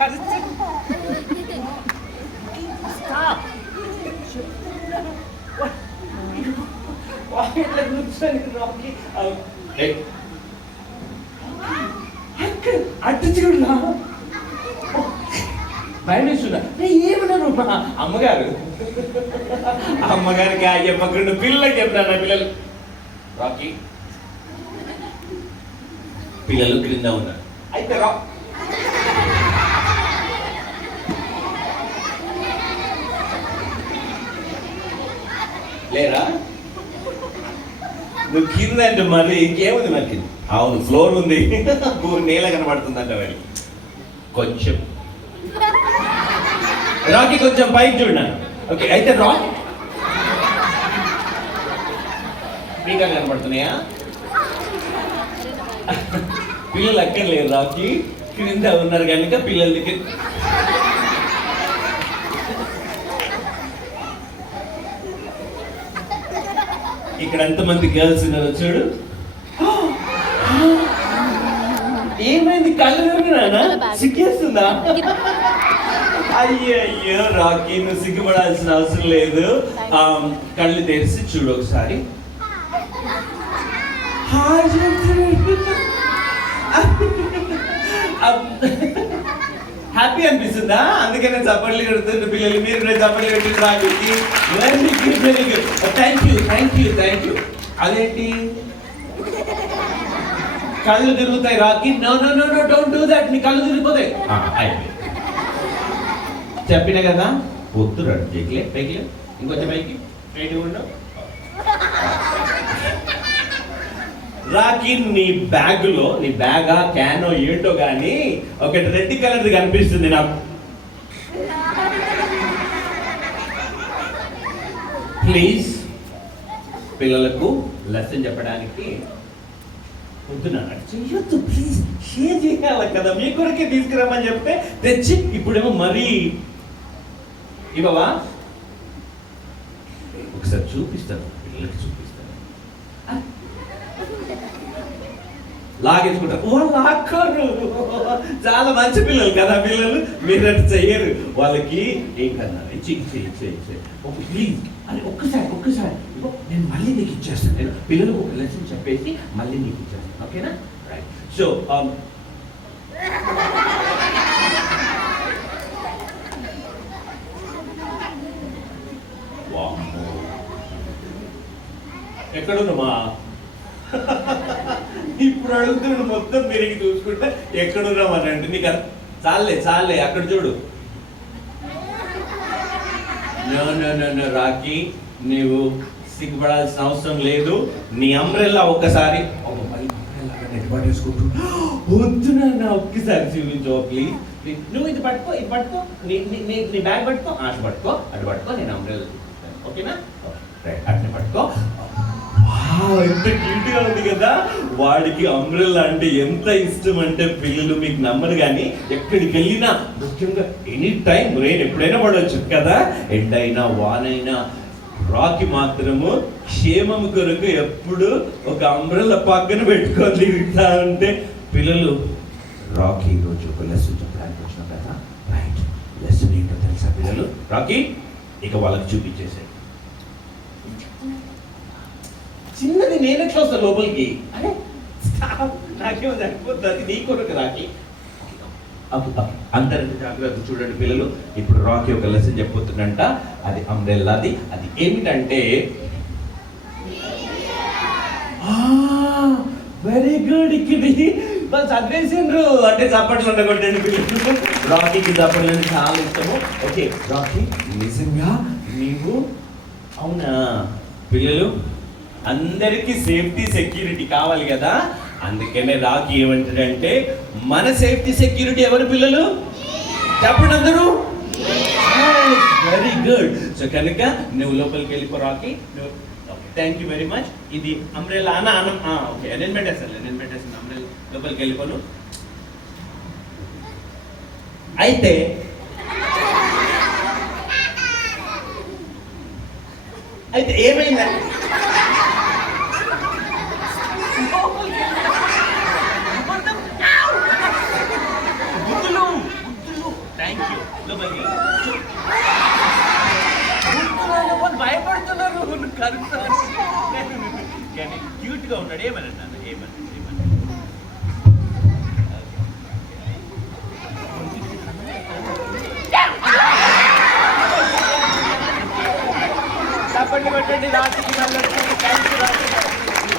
అటు చూడరా భయమేస్తున్నా ఏమన్నారు అమ్మగారికి ఆ చెప్పకుండా పిల్లలకి చెప్తాను. పిల్లలు రాకీ పిల్లలు క్రింద ఉన్నారు. అయితే రా లేరా నువ్వు కింద అంటే మళ్ళీ ఇంకేముంది మరి కింద? అవును ఫ్లోర్ ఉంది, నేల కనబడుతుందంట. వాళ్ళకి కొంచెం రాకీ కొంచెం పైకి చూడండి. ఓకే అయితే రా స్పీకర్ కనబడుతున్నాయా? పిల్లలు అక్కర్లేదు, రాకీ క్రింద ఉన్నారు కనుక పిల్లల దగ్గర ఇక్కడ ఎంతమంది గర్ల్స్ ఉన్నారో చూడు. ఏమైంది? కళ్ళు తిరుగునా? సిగ్గేస్తుందా? అయ్యో రాకీ నువ్వు సిగ్గుపడాల్సిన అవసరం లేదు. కళ్ళు తెరిచి చూడు ఒకసారి. హ్యాపీ అనిపిస్తుందా? అందుకనే చప్పట్లు కొడుతుంది పిల్లలు. మీరు కూడా చప్పట్లు కొట్టి రాకీకి. Thank you thank you thank you. అదేంటి కళ్ళు తిరుగుతాయి Rocky? No no no no don't do that. నీ కళ్ళు తిరిగిపోతాయి. చెప్పిన కదా వద్దు. రండి పైకి ఇంకొంచెం పైకి స్ట్రైట్ ఉండవు. రాకీ నీ బ్యాగులో, నీ బ్యాగా క్యానో ఏంటో కానీ ఒకటి రెడ్ కలర్ది కనిపిస్తుంది నాకు. ప్లీజ్ పిల్లలకు లెసన్ చెప్పడానికి పొద్దున చెయ్యొద్దు ప్లీజ్. షేర్ చేయాలి కదా, మీ కొరకే తీసుకురామని చెప్తే తెచ్చి ఇప్పుడేమో మరీ ఇవ్వవా? ఒకసారి చూపిస్తాను పిల్లలకి, చూపిస్తాను. లాగేసుకుంటారు. లాక్కరు. చాలా మంచి పిల్లలు కదా పిల్లలు. మీరు అటు చెయ్యరు. వాళ్ళకి ఏం కదా చెయ్యి ప్లీజ్ అని ఒక్కసారి నేను మళ్ళీ నీకు ఇచ్చేస్తాను. నేను పిల్లలకు ఒక లెసన్ చెప్పేసి మళ్ళీ నీకు ఇచ్చేస్తాను. ఓకేనా? రైట్. సో ఎక్కడున్నామా? ఇప్పుడు అడుగుతున్నాడు మొత్తం తిరిగి చూసుకుంటే ఎక్కడున్నామని అంటే నీకు చాలే అక్కడ చూడు. నో రాకీ నీవు సిగ్గుపడాల్సిన అవసరం లేదు. నీ అంబ్రెల్లా ఒక్కసారి వద్దు నాన్న ఒక్కసారి చూపించు ప్లీజ్. నువ్వు ఇది పట్టుకో నీ బ్యాగ్ పట్టుకో, అటు పట్టుకో నేను అంబ్రెల్లా చూపిస్తాను. ఓకేనా? అట్నే పట్టుకో. ఎంత క్యూట్ గా ఉంది కదా. వాడికి అంబ్రెల్లా అంటే ఎంత ఇష్టం అంటే పిల్లలు మీకు నమ్మరు కానీ ఎక్కడికి వెళ్ళినా, ముఖ్యంగా ఎనీ టైం రెయిన్ ఎప్పుడైనా పడవచ్చు కదా, ఎండైనా వానైనా, రాకీ మాత్రము క్షేమం కొరకు ఎప్పుడు ఒక అంబ్రెల్లా పక్కన పెట్టుకొని తిరుగుతా ఉంటే పిల్లలు రాకీ ఈరోజు ఒక లెసన్ చెప్పడానికి వచ్చినాం కదా. రైట్, లెసన్ ఏంటో తెలుసా పిల్లలు? రాకీ ఇక వాళ్ళకి చూపించేసాయి. చిన్నది నేను ఎట్లా వస్తాను లోపలికి? అరే నాకేమో సరిపోతుంది నీ కొరకు రాకీ. అందరి జాగ్రత్త చూడండి పిల్లలు. ఇప్పుడు రాకీ ఒక లెసన్ చెప్పబోతుందంట. అది అంబ్రెల్లాది. అది ఏమిటంటే, వెరీ గుడ్. ఇక్కడ వాళ్ళు చదివేసిండ్రు అంటే చప్పట్లు ఉండగొట్టండి పిల్లలు. రాకీకి చప్పట్లు అంటే చాలా ఇష్టము. ఓకే రాకీ, నిజంగా నీవు అవునా? పిల్లలు అందరికీ సేఫ్టీ సెక్యూరిటీ కావాలి కదా, అందుకనే రాకీ ఏమంటాడంటే మన సేఫ్టీ సెక్యూరిటీ ఎవరు పిల్లలు? చెప్పండి అందరూ. Very good. సో కనుక నువ్వు లోపలికి వెళ్ళిపో Rocky. Thank you very much. ఇది అంబ్రెల్లా ఓకే నేను పెట్టేస్తాను అంబ్రెల్లా. లోపలికి వెళ్ళిపోను. అయితే ఏమైందండి? థ్యాంక్ యూ లోపలికి భయపడుతున్నారు కలుపుతాను కానీ క్యూట్గా ఉన్నాడు ఏమన్నా ఏమన్నా చప్పట్లు కొట్టండి రాత్రికి మళ్ళీ థ్యాంక్ యూ